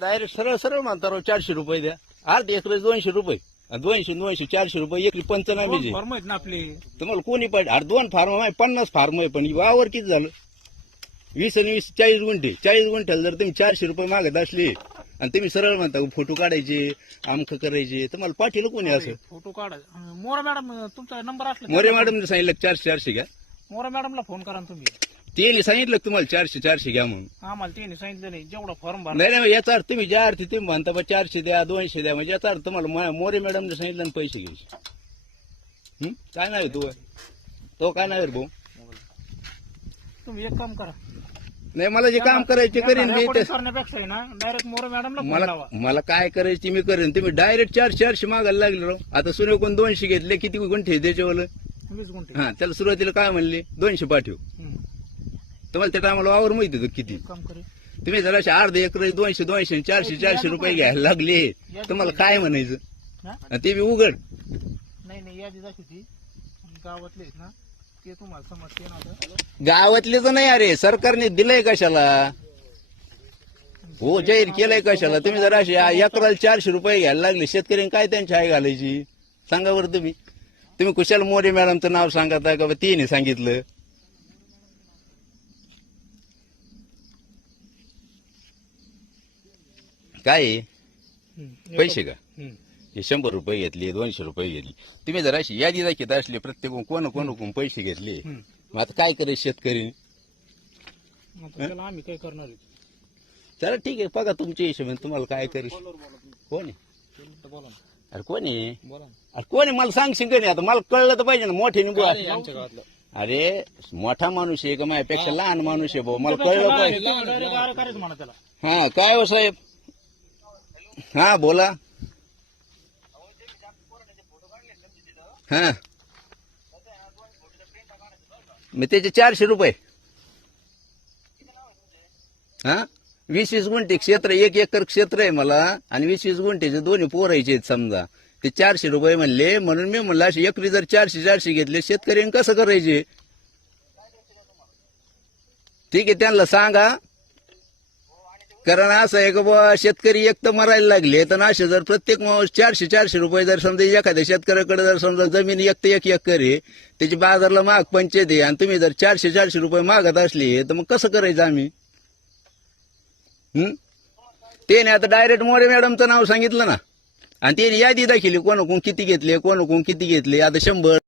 Direct सरळ सरळ म्हणता राव चारशे रुपये द्या. अर्ध एकरच दोनशे रुपये. आणि दोनशे दोनशे चारशे रुपये एकरी पंचनामे फॉर्म आहेत ना आपले. तुम्हाला कोणी पाहिजे अरे दोन फार्म आहे पन्नास फार्म आहे पण वावर किती झालं? वीस आणि वीस चाळीस गुंठे. चाळीस गुंठ्याला जर तुम्ही चारशे रुपये मागत असले आणि तुम्ही सरळ म्हणता फोटो काढायचे आमक करायचे तुम्हाला पाठीला कोणी असं? फोटो काढा. अं, मोरा मॅडम तुमचा नंबर असला मोरे मॅडमने सांगितलं चारशे चारशे घ्या. मोरा मॅडमला फोन करा ना तुम्ही. ते सांगितलं का तुम्हाला चारशे चारशे घ्या म्हणून. आम्हाला त्यांनी सांगितलं नाही जेवढा फॉर्म नाही नाही याचा अर्थ तुम्ही ज्या अर्थी तुम्ही म्हणता बा चारशे द्या दोनशे द्या म्हणजे याचा अर्थ तुम्हाला म- मोरे मॅडमने सांगितलं आणि पैसे घ्यायचे हं? काय नाही तू तो काय नाही रे भाऊ? तुम्ही एक काम करा. नाही मला जे काम करायचे करीन मी ते करण्यापेक्षा आहे ना डायरेक्ट मोरा मॅडमला फोन मला लावा. मला काय करायचे मी करेन. तुम्ही डायरेक्ट चारशे चारशे मागायला लागले राव. आता सुने कोण दोनशे घेतले किती गुंठे त्याच्यावर वीस गुंठे. हा त्याला सुरुवातीला काय म्हणले? दोनशे पाठव. हम्म. तुम्हाला त्या टायमाला वावर माहिती होतं किती. एक काम करे. तुम्ही जरा अर्धे एकर दोनशे दोनशे चारशे चारशे रुपये घ्यायला लागले. तुम्हाला काय म्हणायचं? हा? आणि ते बी उघड. नाही नाही यादी दाखवती. गावातले आहेत ना ते तुम्हाला समजते ना आता. गावातले तर नाही अरे सरकारने दिलंय कशाला? हो जाहीर केलंय कशाला? तुम्ही जरा असे एकराला चारशे रुपये घ्यायला लागले शेतकऱ्यांनी काय त्यांची आई घालायची? सांगा बरं तुम्ही. तुम्ही कुशाल मोरे मॅडमचं नाव सांगता का? बा तिने सांगितलं. काय आहे? पैसे का. हे शंभर रुपये घेतले दोनशे रुपये घेतले. तुम्ही जर अशी यादी दाखवत असली प्रत्येक कोण कोण कोण पैसे घेतले. मग आता काय करायचं शेतकरी? आम्ही काय करणार? चला ठीक आहे बघा तुमच्या हिशोबाने तुम्हाला काय करी कोण आहे? अरे कोण आहे? अरे कोण आहे? मला सांगशील का नाही? आता मला कळलं तर पाहिजे ना मोठे निघू अरे मोठा माणूस आहे का? माझ्यापेक्षा लहान माणूस आहे भाऊ मला कळलं पाहिजे. हा काय हो साहेब? हा बोला. हा. मी त्याचे चारशे रुपये. हा? वीस वीस गुंठे क्षेत्र एक एकर क्षेत्र आहे मला आणि वीस वीस गुंठेचे दोन्ही पोरायचे आहेत समजा. ते चारशे रुपये म्हणले म्हणून मी म्हणलं असे एकरी जर चारशे चारशे घेतले शेतकऱ्यांनी कसं करायचे? ठीक आहे त्यांना सांगा. कारण असं आहे का बुवा शेतकरी एक तर मरायला लागले तर असे जर प्रत्येक माणूस चारशे चारशे रुपये जर समजा एखाद्या शेतकऱ्याकडे जर समजा जमीन एक तर एक एकर आहे त्याची बाजारला माग पंचायत आहे आणि तुम्ही जर चारशे चारशे रुपये मागत असले तर मग कसं करायचं आम्ही? ते त्याने आता डायरेक्ट मोरे मॅडमचं नाव सांगितलं ना. आणि त्याने यादी दाखिली कोण कोण किती घेतले कोण कोण किती घेतले आता शंभर